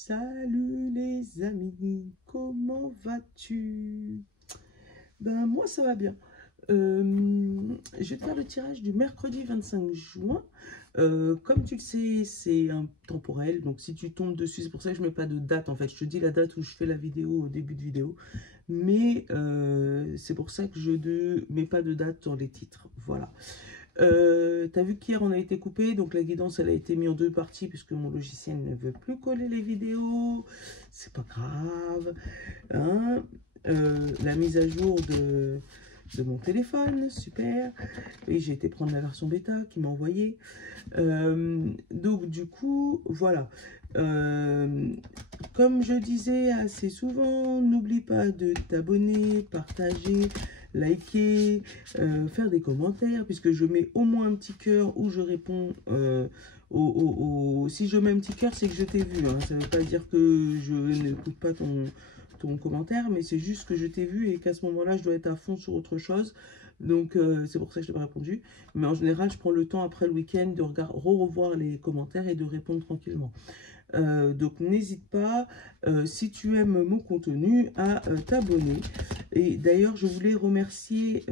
Salut les amis, comment vas-tu? Ben moi ça va bien. Je vais te faire le tirage du mercredi 25 juin. Comme tu le sais, c'est un temporel, donc si tu tombes dessus, c'est pour ça que je mets pas de date en fait. Je te dis la date où je fais la vidéo au début de vidéo, mais c'est pour ça que je ne mets pas de date dans les titres. Voilà. T'as vu qu'hier on a été coupé, donc la guidance elle a été mise en deux parties puisque mon logiciel ne veut plus coller les vidéos. C'est pas grave, hein. La mise à jour de mon téléphone, super. Et j'ai été prendre la version bêta qui m'a envoyé. Donc du coup, voilà. Comme je disais assez souvent, n'oublie pas de t'abonner, partager, liker, faire des commentaires, puisque je mets au moins un petit cœur où je réponds si je mets un petit cœur, c'est que je t'ai vu, hein. Ça ne veut pas dire que je n'écoute pas ton commentaire, mais c'est juste que je t'ai vu et qu'à ce moment-là, je dois être à fond sur autre chose. Donc, c'est pour ça que je n'ai pas répondu. Mais en général, je prends le temps après le week-end de revoir les commentaires et de répondre tranquillement. Donc n'hésite pas, si tu aimes mon contenu, à t'abonner. Et d'ailleurs, je voulais remercier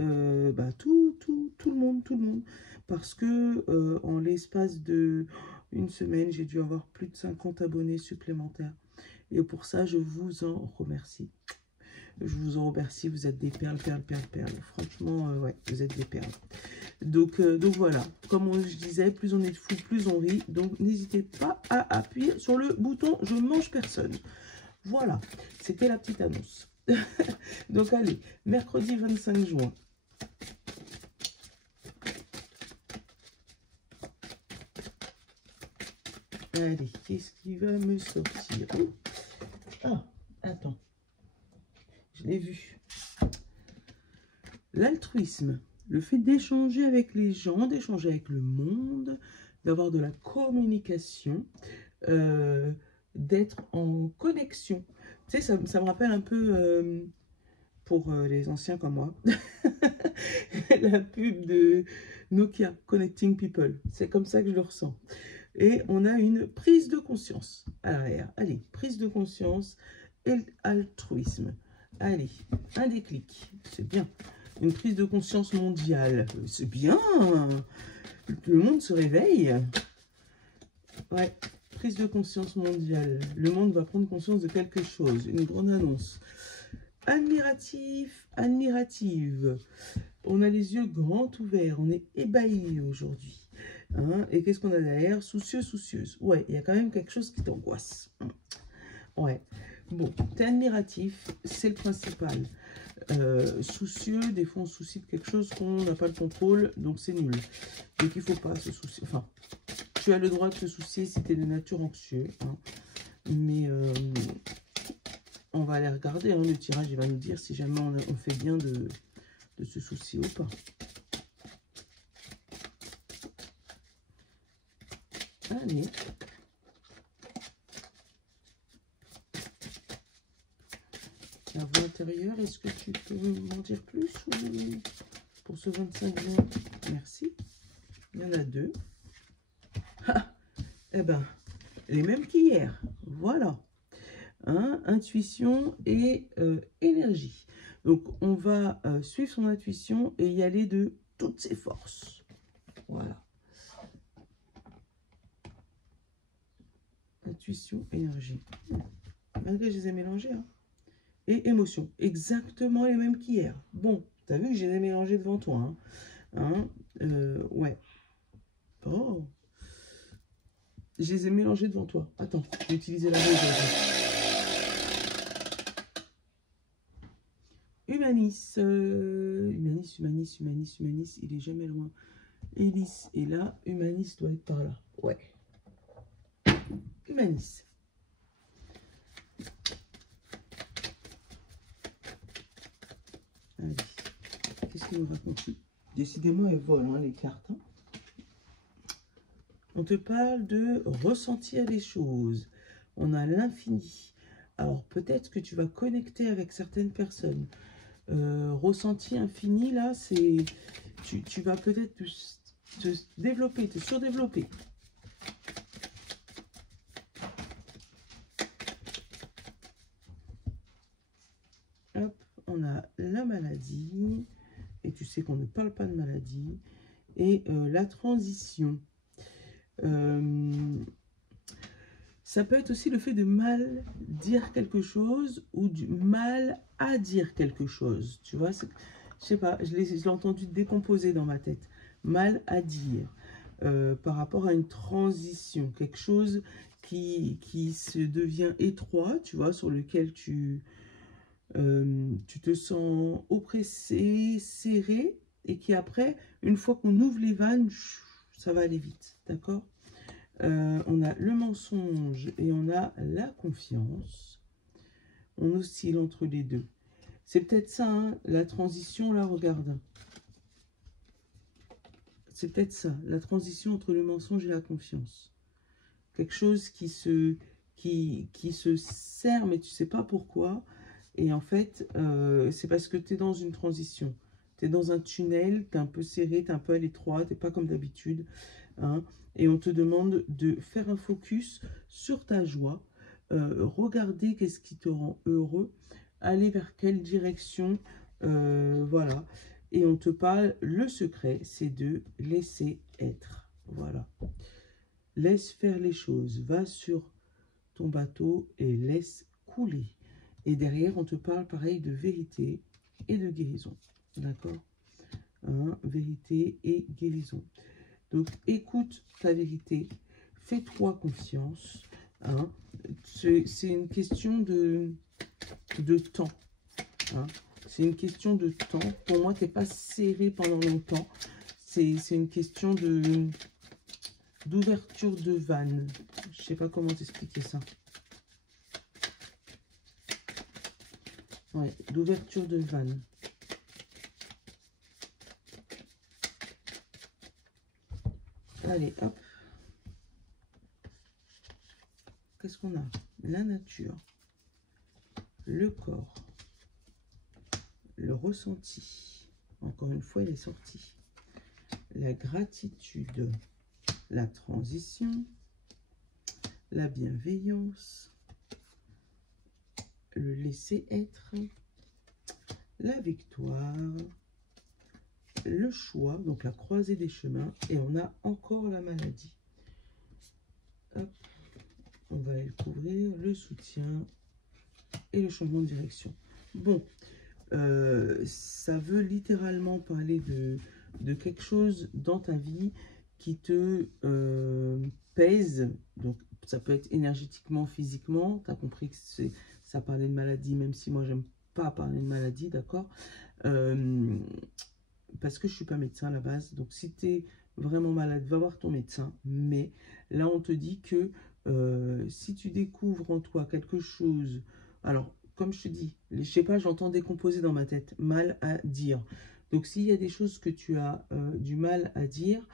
tout le monde, parce que en l'espace de une semaine, j'ai dû avoir plus de 50 abonnés supplémentaires. Et pour ça, je vous en remercie. Je vous en remercie, vous êtes des perles, perles, perles, perles. Franchement, ouais, vous êtes des perles. Donc voilà, comme je disais, plus on est fou, plus on rit. Donc n'hésitez pas à appuyer sur le bouton « Je mange personne ». Voilà, c'était la petite annonce. Donc allez, mercredi 25 juin. Allez, qu'est-ce qui va me sortir? Ah, attends, je l'ai vu. L'altruisme, le fait d'échanger avec les gens, d'échanger avec le monde, d'avoir de la communication, d'être en connexion. Tu sais, ça me rappelle un peu, pour les anciens comme moi, la pub de Nokia, Connecting People. C'est comme ça que je le ressens. Et on a une prise de conscience à l'arrière. Allez, prise de conscience et altruisme. Allez, un déclic, c'est bien. Une prise de conscience mondiale, c'est bien. Le monde se réveille. Ouais, prise de conscience mondiale. Le monde va prendre conscience de quelque chose. Une grande annonce. Admiratif, admirative. On a les yeux grands ouverts. On est ébahis aujourd'hui. Hein? Et qu'est-ce qu'on a derrière? Soucieux, soucieuse. Ouais, il y a quand même quelque chose qui t'angoisse. Ouais. Bon, t'es admiratif, c'est le principal. Soucieux, des fois on se soucie de quelque chose qu'on n'a pas le contrôle, donc c'est nul. Donc il ne faut pas se soucier. Enfin, tu as le droit de te soucier si tu es de nature anxieux. Hein. Mais on va aller regarder. Hein, le tirage, il va nous dire si jamais on fait bien de se soucier ou pas. Allez. La voix intérieure, est-ce que tu peux m'en dire plus ou pour ce 25 juin? Merci. Il y en a deux. Ah, eh ben, les mêmes qu'hier. Voilà. Hein, intuition et énergie. Donc, on va suivre son intuition et y aller de toutes ses forces. Voilà. Intuition, énergie. Malgré que je les ai mélangés. Hein. Et émotion. Exactement les mêmes qu'hier. Bon, tu as vu que je les ai mélangés devant toi. Hein. Ouais. Oh. Je les ai mélangés devant toi. Attends, je vais utiliser la rose. Humanis, Humanis, il est jamais loin. Hélice est là, Humanis doit être par là. Ouais. Humanis. Allez. Qu'est-ce qu'il nous raconte? Décidément, elles volent, hein, les cartes. Hein. On te parle de ressentir les choses. On a l'infini. Alors, peut-être que tu vas connecter avec certaines personnes. Ressenti infini, là, c'est... Tu vas peut-être te développer, te surdévelopper. on a la maladie, et tu sais qu'on ne parle pas de maladie, et la transition. Ça peut être aussi le fait de mal dire quelque chose ou du mal à dire quelque chose. Tu vois, je sais pas, je l'ai entendu décomposer dans ma tête. Mal à dire par rapport à une transition, quelque chose qui se devient étroit, tu vois, sur lequel tu te sens oppressé, serré, et qui après, une fois qu'on ouvre les vannes, ça va aller vite, d'accord? On a le mensonge et on a la confiance. On oscille entre les deux. C'est peut-être ça, hein, la transition, là, regarde. C'est peut-être ça, la transition entre le mensonge et la confiance. Quelque chose qui se serre, mais tu sais pas pourquoi. Et en fait, c'est parce que tu es dans une transition. Tu es dans un tunnel, tu es un peu serré, tu es un peu à l'étroit, tu n'es pas comme d'habitude. Hein, et on te demande de faire un focus sur ta joie, regarder qu'est-ce qui te rend heureux, aller vers quelle direction, voilà. Et on te parle, le secret, c'est de laisser être, voilà. Laisse faire les choses, va sur ton bateau et laisse couler. Et derrière, on te parle pareil de vérité et de guérison, d'accord, hein, vérité et guérison. Donc, écoute ta vérité, fais-toi confiance. Hein. C'est une question de temps. Hein. C'est une question de temps. Pour moi, tu n'es pas serré pendant longtemps. C'est une question d'ouverture de vanne. Je ne sais pas comment t'expliquer ça. Ouais, d'ouverture de vanne. Allez, hop. Qu'est-ce qu'on a? La nature, le corps, le ressenti. Encore une fois, il est sorti. La gratitude, la transition, la bienveillance, le laisser être, la victoire, le choix, donc la croisée des chemins, et on a encore la maladie. Hop. On va aller le couvrir, le soutien et le changement de direction. Bon, ça veut littéralement parler de quelque chose dans ta vie qui te pèse. Donc, ça peut être énergétiquement, physiquement. Tu as compris que ça parlait de maladie, même si moi, j'aime pas parler de maladie, d'accord, parce que je suis pas médecin à la base. Donc, si tu es vraiment malade, va voir ton médecin. Mais là, on te dit que si tu découvres en toi quelque chose... Alors, comme je te dis, je sais pas, j'entends décomposer dans ma tête, mal à dire. Donc, s'il y a des choses que tu as du mal à dire,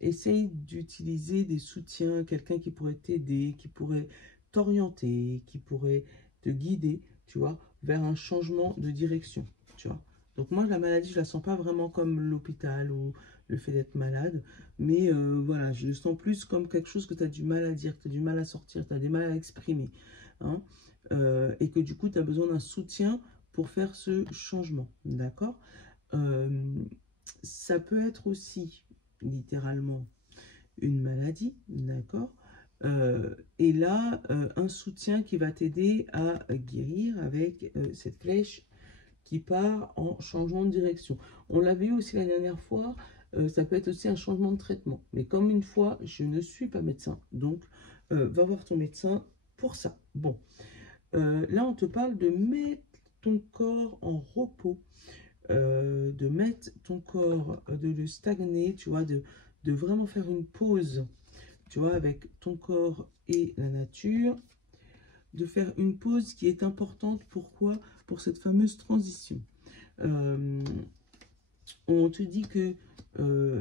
essaye d'utiliser des soutiens, quelqu'un qui pourrait t'aider, qui pourrait t'orienter, qui pourrait te guider, tu vois, vers un changement de direction, tu vois. Donc moi, la maladie, je la sens pas vraiment comme l'hôpital ou le fait d'être malade, mais voilà, je le sens plus comme quelque chose que tu as du mal à dire, que tu as du mal à sortir, tu as du mal à exprimer, hein, et que du coup, tu as besoin d'un soutien pour faire ce changement, d'accord. Ça peut être aussi littéralement une maladie, d'accord, et là, un soutien qui va t'aider à guérir avec cette flèche qui part en changement de direction. On l'avait eu aussi la dernière fois, ça peut être aussi un changement de traitement. Mais comme une fois, je ne suis pas médecin, donc va voir ton médecin pour ça. Bon, là on te parle de mettre ton corps en repos, de mettre ton corps, de le stagner, tu vois, de vraiment faire une pause, tu vois, avec ton corps et la nature, de faire une pause qui est importante. Pourquoi? Pour cette fameuse transition. On te dit que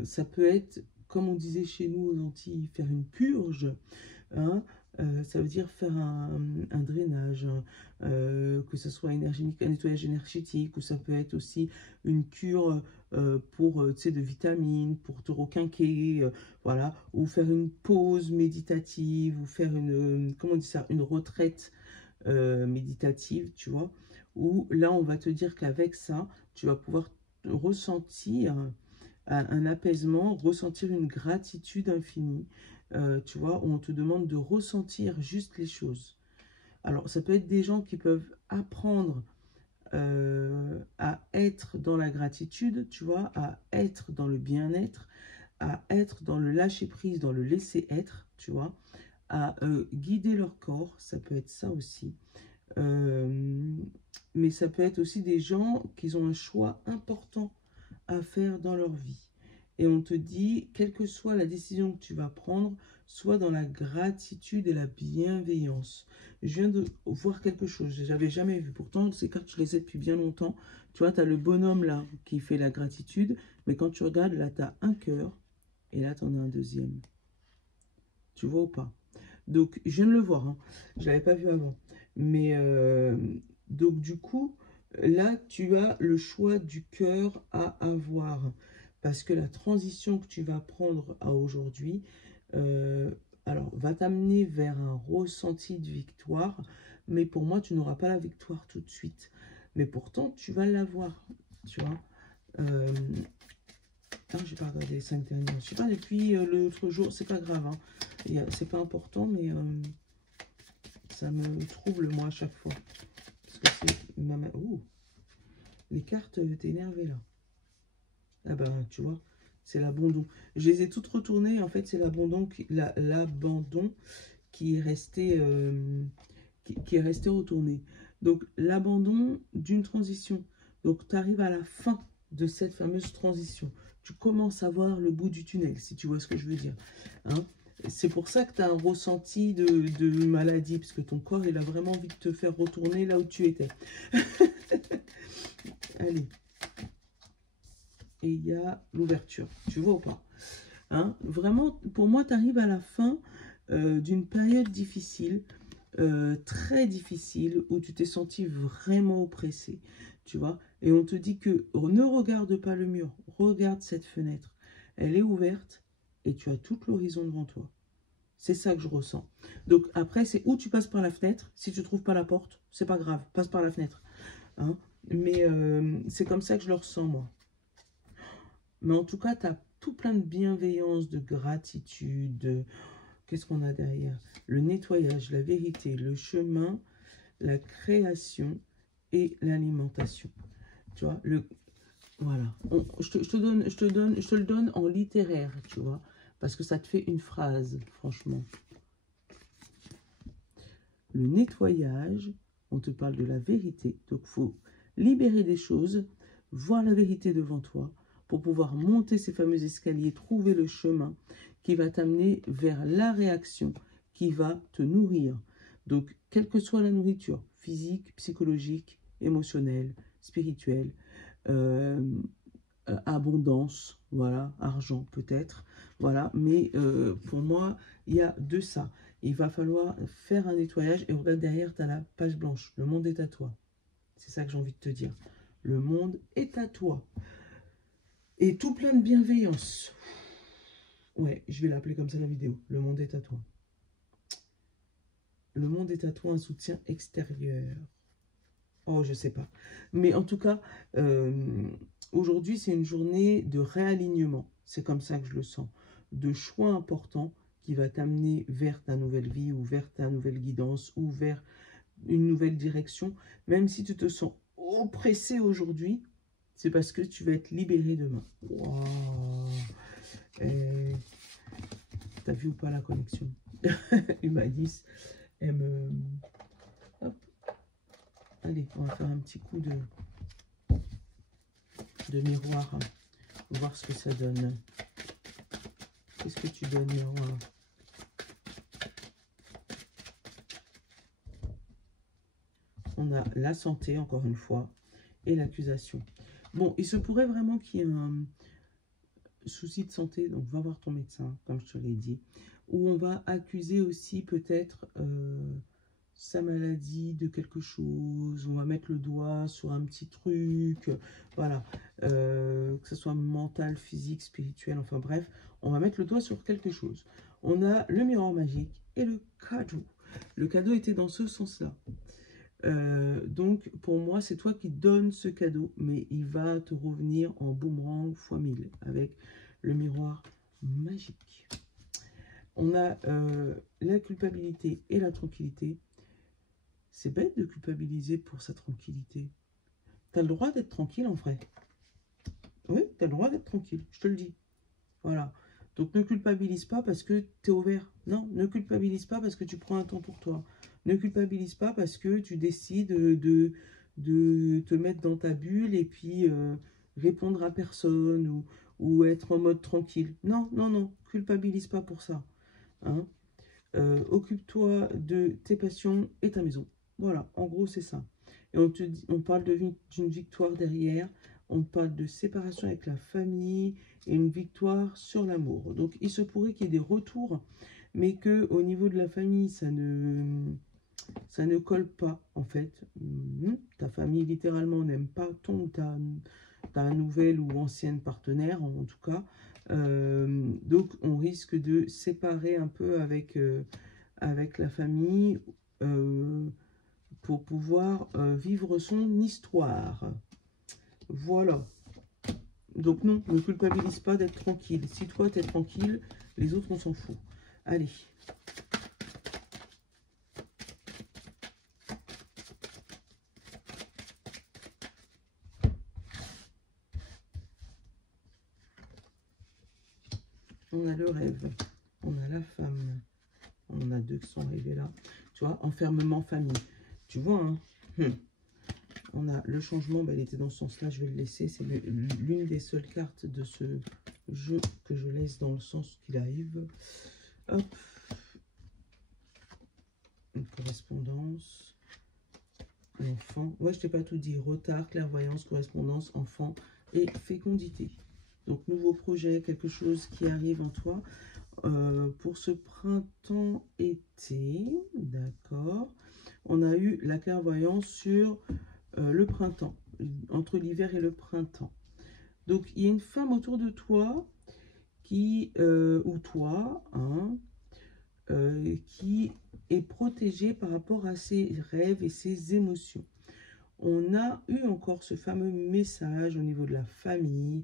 ça peut être, comme on disait chez nous aux Antilles, faire une purge, hein, ça veut dire faire un drainage, que ce soit énergétique, un nettoyage énergétique, ou ça peut être aussi une cure pour, tu sais, de vitamines, pour te requinquer, voilà, ou faire une pause méditative, ou faire une, comment on dit ça, une retraite méditative, tu vois, où là, on va te dire qu'avec ça, tu vas pouvoir ressentir un apaisement, ressentir une gratitude infinie, tu vois, où on te demande de ressentir juste les choses. Alors, ça peut être des gens qui peuvent apprendre à être dans la gratitude, tu vois, à être dans le bien-être, à être dans le lâcher-prise, dans le laisser-être, tu vois, à guider leur corps, ça peut être ça aussi. Mais ça peut être aussi des gens qui ont un choix important à faire dans leur vie. Et on te dit, quelle que soit la décision que tu vas prendre, sois dans la gratitude et la bienveillance. Je viens de voir quelque chose, je n'avais jamais vu. Pourtant, ces cartes, je les ai depuis bien longtemps. Tu vois, tu as le bonhomme là qui fait la gratitude, mais quand tu regardes, là, tu as un cœur, et là, tu en as un deuxième. Tu vois ou pas? Donc, je viens de le voir, hein. Je ne l'avais pas vu avant. Mais, donc, du coup, là, tu as le choix du cœur à avoir. Parce que la transition que tu vas prendre à aujourd'hui, alors, va t'amener vers un ressenti de victoire. Mais pour moi, tu n'auras pas la victoire tout de suite. Mais pourtant, tu vas l'avoir, tu vois. Ah, j'ai pas regardé les 5 dernières. Je sais pas, depuis l'autre jour, c'est pas grave, hein. C'est pas important, mais ça me trouble, moi, à chaque fois. Parce que c'est ma... Ouh, les cartes, t'es énervé, là. Ah ben, tu vois, c'est l'abandon. Je les ai toutes retournées, en fait, c'est l'abandon qui est resté... qui est resté retourné. Donc, l'abandon d'une transition. Donc, tu arrives à la fin de cette fameuse transition. Tu commences à voir le bout du tunnel, si tu vois ce que je veux dire. Hein? C'est pour ça que tu as un ressenti de maladie, parce que ton corps, il a vraiment envie de te faire retourner là où tu étais. Allez. Et il y a l'ouverture. Tu vois ou pas? Hein? Vraiment, pour moi, tu arrives à la fin d'une période difficile. Très difficile, où tu t'es senti vraiment oppressé, tu vois, et on te dit que ne regarde pas le mur, regarde cette fenêtre, elle est ouverte et tu as tout l'horizon devant toi. C'est ça que je ressens. Donc après, c'est où tu passes par la fenêtre. Si tu trouves pas la porte, c'est pas grave, passe par la fenêtre, hein. Mais c'est comme ça que je le ressens, moi. Mais en tout cas, tu as tout plein de bienveillance, de gratitude. Qu'est-ce qu'on a derrière? Le nettoyage, la vérité, le chemin, la création et l'alimentation. Tu vois, voilà. Je te le donne en littéraire, tu vois, parce que ça te fait une phrase, franchement. Le nettoyage, on te parle de la vérité, donc il faut libérer des choses, voir la vérité devant toi, pour pouvoir monter ces fameux escaliers, trouver le chemin qui va t'amener vers la réaction, qui va te nourrir. Donc, quelle que soit la nourriture, physique, psychologique, émotionnelle, spirituelle, abondance, voilà, argent peut-être, voilà, mais pour moi, il y a de ça. Il va falloir faire un nettoyage et regarde derrière, tu as la page blanche, le monde est à toi. C'est ça que j'ai envie de te dire. Le monde est à toi. Et tout plein de bienveillance. Ouais, je vais l'appeler comme ça la vidéo. Le monde est à toi. Le monde est à toi, un soutien extérieur. Oh, je sais pas. Mais en tout cas, aujourd'hui, c'est une journée de réalignement. C'est comme ça que je le sens. De choix importants qui va t'amener vers ta nouvelle vie ou vers ta nouvelle guidance ou vers une nouvelle direction. Même si tu te sens oppressé aujourd'hui, c'est parce que tu vas être libéré demain. Wow. T'as vu ou pas la connexion? Humanis, elle me... Hop. Allez, on va faire un petit coup de miroir. Voir ce que ça donne. Qu'est-ce que tu donnes, miroir? On a la santé, encore une fois, et l'accusation. Bon, il se pourrait vraiment qu'il y ait un souci de santé, donc va voir ton médecin, comme je te l'ai dit. Ou on va accuser aussi peut-être sa maladie de quelque chose. On va mettre le doigt sur un petit truc, voilà. Que ce soit mental, physique, spirituel, enfin bref. On va mettre le doigt sur quelque chose. On a le miroir magique et le cadeau. Le cadeau était dans ce sens-là. Donc, pour moi, c'est toi qui donnes ce cadeau, mais il va te revenir en boomerang fois 1000 avec le miroir magique. On a la culpabilité et la tranquillité. C'est bête de culpabiliser pour sa tranquillité. Tu as le droit d'être tranquille en vrai. Oui, tu as le droit d'être tranquille, je te le dis. Voilà. Donc ne culpabilise pas parce que tu es ouvert. Non, ne culpabilise pas parce que tu prends un temps pour toi. Ne culpabilise pas parce que tu décides de te mettre dans ta bulle et puis répondre à personne ou être en mode tranquille. Non, non, non, culpabilise pas pour ça. Hein. Occupe-toi de tes passions et ta maison. Voilà, en gros, c'est ça. Et on parle d'une victoire derrière. On parle de séparation avec la famille et une victoire sur l'amour. Donc, il se pourrait qu'il y ait des retours, mais que au niveau de la famille, ça ne colle pas, en fait. Ta famille, littéralement, n'aime pas ton ou ta nouvelle ou ancienne partenaire, en tout cas. Donc, on risque de séparer un peu avec la famille pour pouvoir vivre son histoire. Voilà. Donc non, ne culpabilise pas d'être tranquille. Si toi, tu es tranquille, les autres, on s'en fout. Allez. On a le rêve. On a la femme. On a deux qui sont arrivés là. Tu vois, enfermement famille. Tu vois, hein. On a le changement, bah, il était dans ce sens-là, je vais le laisser. C'est l'une des seules cartes de ce jeu que je laisse dans le sens qu'il arrive. Hop. Une correspondance. Enfant. Ouais, je t'ai pas tout dit. Retard, clairvoyance, correspondance, enfant et fécondité. Donc, nouveau projet, quelque chose qui arrive en toi. Pour ce printemps-été, d'accord. On a eu la clairvoyance sur le printemps, entre l'hiver et le printemps. Donc, il y a une femme autour de toi qui, ou toi, hein, qui est protégée par rapport à ses rêves et ses émotions. On a eu encore ce fameux message au niveau de la famille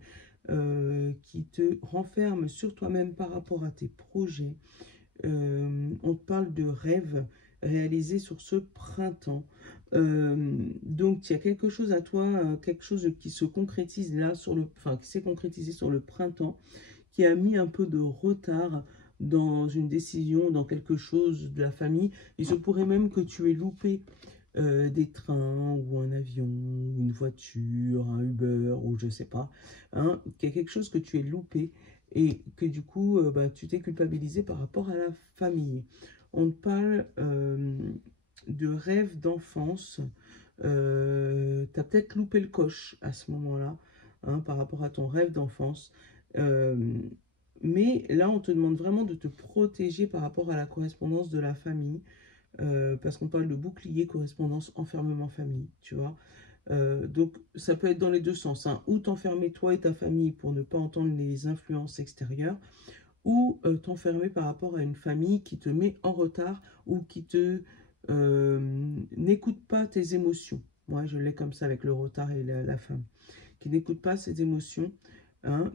qui te renferme sur toi-même par rapport à tes projets. On te parle de rêves réalisés sur ce printemps. Donc, il y a quelque chose à toi, quelque chose qui se concrétise là, qui s'est concrétisé sur le printemps, qui a mis un peu de retard dans une décision, dans quelque chose de la famille. Il se pourrait même que tu aies loupé des trains ou un avion, ou une voiture, un Uber ou je sais pas, hein, qu'il y a quelque chose que tu aies loupé et que du coup bah, tu t'es culpabilisé par rapport à la famille. On te parle de rêve d'enfance. Tu as peut-être loupé le coche à ce moment-là, hein, par rapport à ton rêve d'enfance. Mais là, on te demande vraiment de te protéger par rapport à la correspondance de la famille. Parce qu'on parle de bouclier, correspondance, enfermement, famille, tu vois. Donc, ça peut être dans les deux sens, hein. Ou t'enfermer toi et ta famille pour ne pas entendre les influences extérieures, ou t'enfermer par rapport à une famille qui te met en retard ou qui n'écoute pas tes émotions. Moi, je l'ai comme ça avec le retard et la femme. Qui n'écoute pas ses émotions, hein,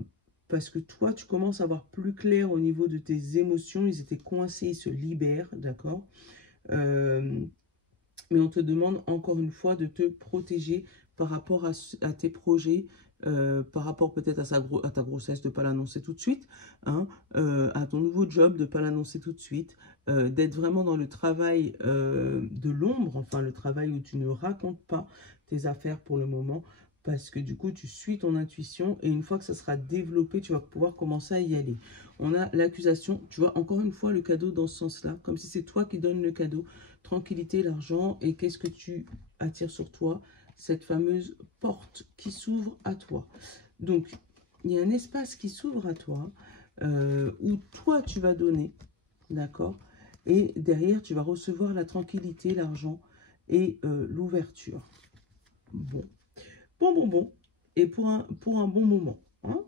parce que toi, tu commences à voir plus clair au niveau de tes émotions. Ils étaient coincés, ils se libèrent, d'accord. Mais on te demande encore une fois de te protéger par rapport à tes projets, par rapport peut-être à ta grossesse, de ne pas l'annoncer tout de suite, hein, à ton nouveau job, de ne pas l'annoncer tout de suite, d'être vraiment dans le travail de l'ombre, enfin le travail où tu ne racontes pas tes affaires pour le moment, parce que du coup, tu suis ton intuition et une fois que ça sera développé, tu vas pouvoir commencer à y aller. On a l'accusation, tu vois, encore une fois, le cadeau dans ce sens-là, comme si c'est toi qui donnes le cadeau. Tranquillité, l'argent, et qu'est-ce que tu attires sur toi? Cette fameuse porte qui s'ouvre à toi. Donc, il y a un espace qui s'ouvre à toi, où toi, tu vas donner, d'accord? Et derrière, tu vas recevoir la tranquillité, l'argent et l'ouverture. Bon. Bon. Et pour un bon moment, hein,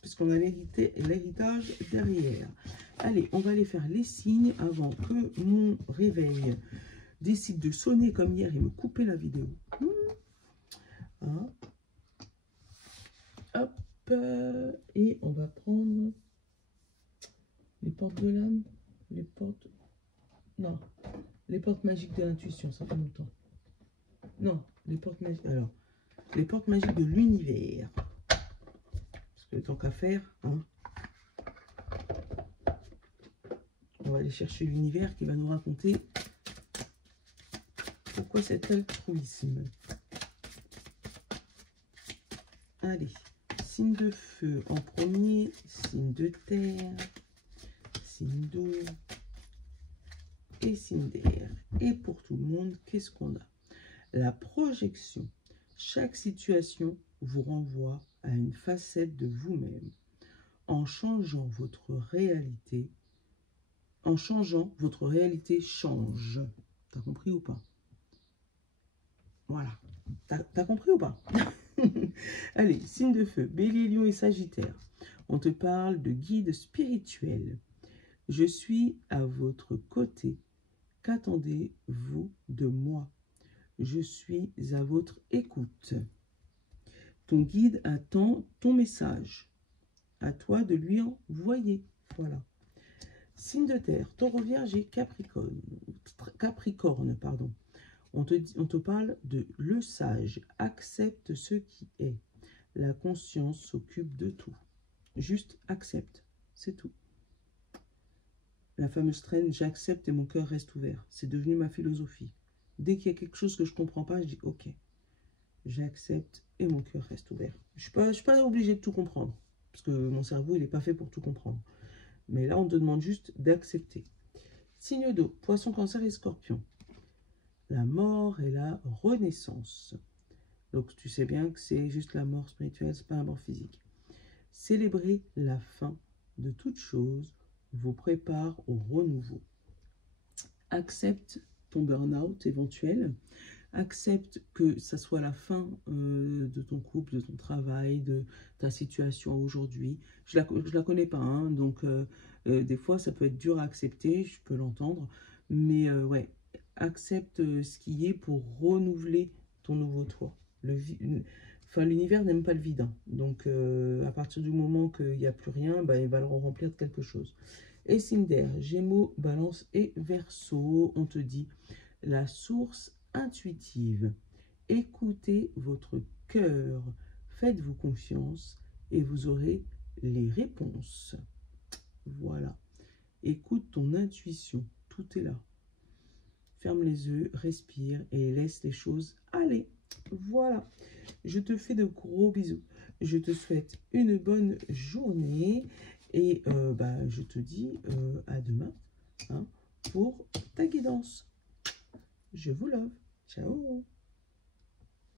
puisqu'on a l'héritage derrière. Allez, on va aller faire les signes avant que mon réveil décide de sonner comme hier et me couper la vidéo. Hein. Hop. Et on va prendre les portes de l'âme. Les portes... Non. Les portes magiques de l'intuition, ça fait longtemps. Non, les portes magiques... Alors, les portes magiques de l'univers. Parce que tant qu'à faire, hein, on va aller chercher l'univers qui va nous raconter pourquoi cet altruisme. Allez, signe de feu en premier, signe de terre, signe d'eau et signe d'air. Et pour tout le monde, qu'est-ce qu'on a? La projection. Chaque situation vous renvoie à une facette de vous-même. En changeant votre réalité, change. T'as compris ou pas? Voilà. T'as compris ou pas? Allez, signe de feu, Bélier, Lion et Sagittaire. On te parle de guide spirituel. Je suis à votre côté. Qu'attendez-vous de moi? Je suis à votre écoute. Ton guide attend ton message. À toi de lui envoyer. Voilà. Signe de terre, Taureau, Vierge et Capricorne, pardon. On te parle de le sage. Accepte ce qui est. La conscience s'occupe de tout. Juste accepte. C'est tout. La fameuse traîne, j'accepte et mon cœur reste ouvert. C'est devenu ma philosophie. Dès qu'il y a quelque chose que je ne comprends pas, je dis ok. J'accepte et mon cœur reste ouvert. Je ne suis pas obligée de tout comprendre. Parce que mon cerveau, il n'est pas fait pour tout comprendre. Mais là, on te demande juste d'accepter. Signe d'eau, Poisson, Cancer et Scorpion. La mort et la renaissance. Donc, tu sais bien que c'est juste la mort spirituelle, ce n'est pas la mort physique. Célébrer la fin de toute chose vous prépare au renouveau. Accepte ton burn-out éventuel. Accepte que ça soit la fin de ton couple, de ton travail, de ta situation aujourd'hui. Je la connais pas, hein, donc des fois ça peut être dur à accepter, je peux l'entendre. Mais ouais, accepte ce qui est pour renouveler ton nouveau toi. L'univers n'aime pas le vide. Hein. Donc à partir du moment qu'il n'y a plus rien, bah, il va le remplir de quelque chose. Et signe d'air, Gémeaux, Balance et Verseau, on te dit la source intuitive. Écoutez votre cœur, faites-vous confiance et vous aurez les réponses. Voilà. Écoute ton intuition, tout est là. Ferme les yeux, respire et laisse les choses aller. Voilà. Je te fais de gros bisous. Je te souhaite une bonne journée et je te dis à demain, hein, pour ta guidance. Je vous love. Ciao.